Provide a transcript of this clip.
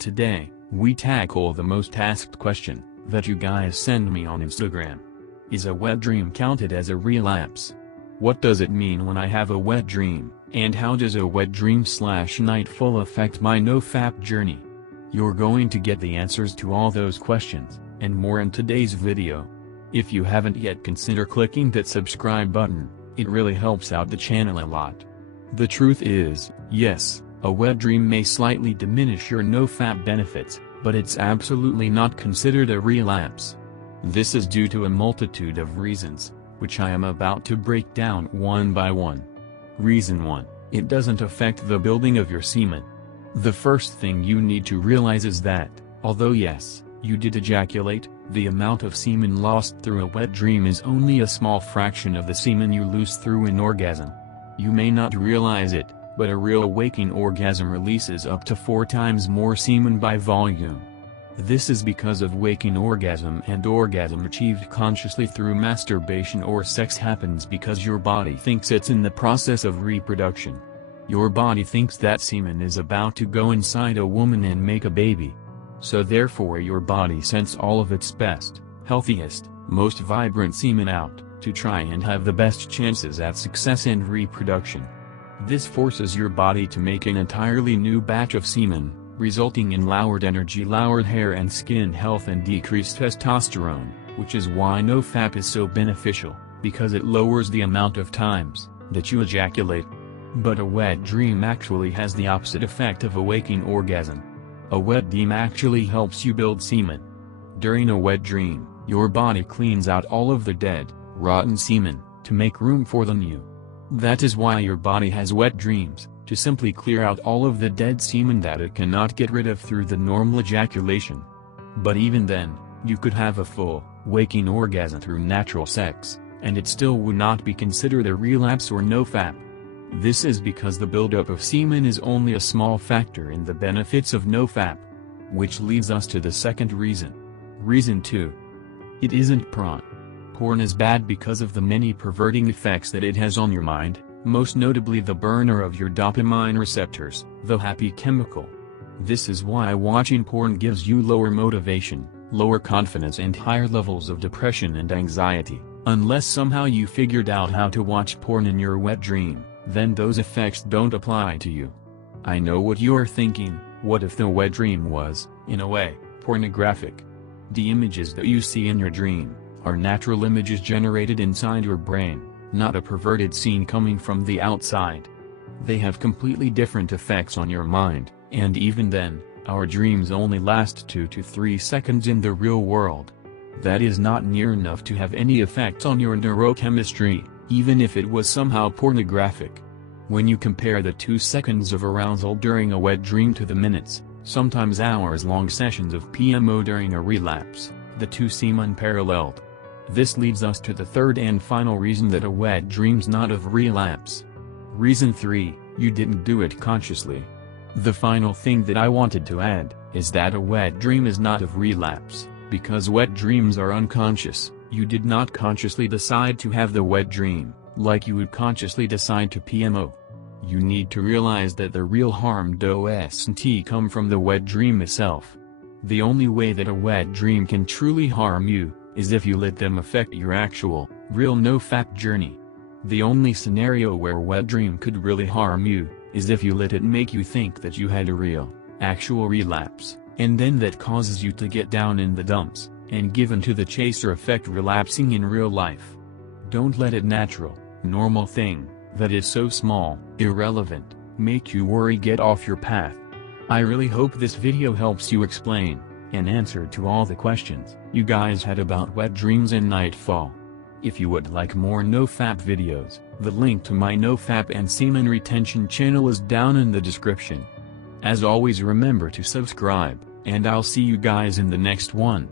Today, we tackle the most asked question that you guys send me on Instagram. Is a wet dream counted as a relapse? What does it mean when I have a wet dream, and how does a wet dream/nightfall affect my NoFap journey? You're going to get the answers to all those questions, and more in today's video. If you haven't yet, consider clicking that subscribe button, it really helps out the channel a lot. The truth is, yes, a wet dream may slightly diminish your NoFap benefits, but it's absolutely not considered a relapse. This is due to a multitude of reasons, which I am about to break down one by one. Reason 1, it doesn't affect the building of your semen. The first thing you need to realize is that, although yes, you did ejaculate, the amount of semen lost through a wet dream is only a small fraction of the semen you lose through an orgasm. You may not realize it, but a real waking orgasm releases up to 4 times more semen by volume. This is because of waking orgasm, and orgasm achieved consciously through masturbation or sex happens because your body thinks it's in the process of reproduction. Your body thinks that semen is about to go inside a woman and make a baby. So therefore your body sends all of its best, healthiest, most vibrant semen out, to try and have the best chances at success and reproduction. This forces your body to make an entirely new batch of semen, resulting in lowered energy, lowered hair and skin health, and decreased testosterone, which is why NoFap is so beneficial, because it lowers the amount of times that you ejaculate. But a wet dream actually has the opposite effect of a waking orgasm. A wet dream actually helps you build semen. During a wet dream, your body cleans out all of the dead, rotten semen, to make room for the new. That is why your body has wet dreams, to simply clear out all of the dead semen that it cannot get rid of through the normal ejaculation. But even then, you could have a full, waking orgasm through natural sex, and it still would not be considered a relapse or NoFap. This is because the buildup of semen is only a small factor in the benefits of NoFap. Which leads us to the second reason. Reason 2. It isn't porn. Porn is bad because of the many perverting effects that it has on your mind, most notably the burner of your dopamine receptors, the happy chemical. This is why watching porn gives you lower motivation, lower confidence and higher levels of depression and anxiety. Unless somehow you figured out how to watch porn in your wet dream, then those effects don't apply to you. I know what you're thinking, what if the wet dream was, in a way, pornographic? The images that you see in your dream are natural images generated inside your brain, not a perverted scene coming from the outside. They have completely different effects on your mind, and even then, our dreams only last 2 to 3 seconds in the real world. That is not near enough to have any effect on your neurochemistry, even if it was somehow pornographic. When you compare the 2 seconds of arousal during a wet dream to the minutes, sometimes hours-long sessions of PMO during a relapse, the two seem unparalleled. This leads us to the third and final reason that a wet dream's not of relapse. Reason 3, you didn't do it consciously. The final thing that I wanted to add is that a wet dream is not of relapse, because wet dreams are unconscious. You did not consciously decide to have the wet dream, like you would consciously decide to PMO. You need to realize that the real harm doesn't come from the wet dream itself. The only way that a wet dream can truly harm you is if you let them affect your actual, real NoFap journey. The only scenario where a wet dream could really harm you is if you let it make you think that you had a real, actual relapse, and then that causes you to get down in the dumps, and give in to the chaser effect, relapsing in real life. Don't let it natural, normal thing, that is so small, irrelevant, make you worry get off your path. I really hope this video helps you explain and answer to all the questions you guys had about wet dreams and Nightfall. If you would like more NoFap videos, the link to my NoFap and semen retention channel is down in the description. As always, remember to subscribe, and I'll see you guys in the next one.